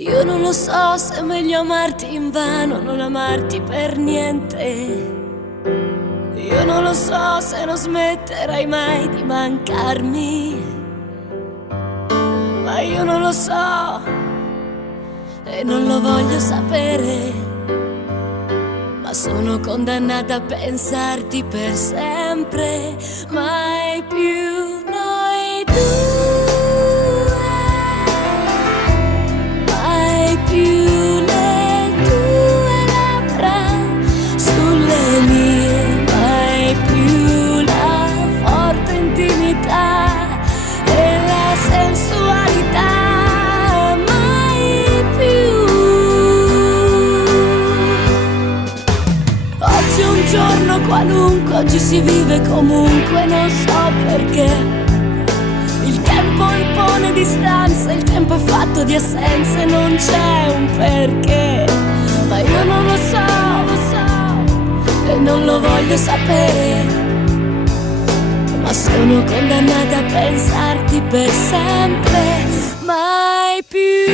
Io non lo so se è meglio amarti invano o non amarti per niente. Io non lo so se non smetterai mai di mancarmi. Ma io non lo so e non lo voglio sapere. Ma sono condannata a pensarti per sempre. Mai più noi due, mai più le tue labbra sulle mie, mai più la forte intimità e la sensualità. Oggi è un giorno qualunque, oggi si vive comunque, non so perché. Il tempo impone distanze, il tempo è fatto di assenze, non c'è un perché. Ma io non lo so e non lo voglio sapere. Ma sono condannata a pensarti per sempre, mai più.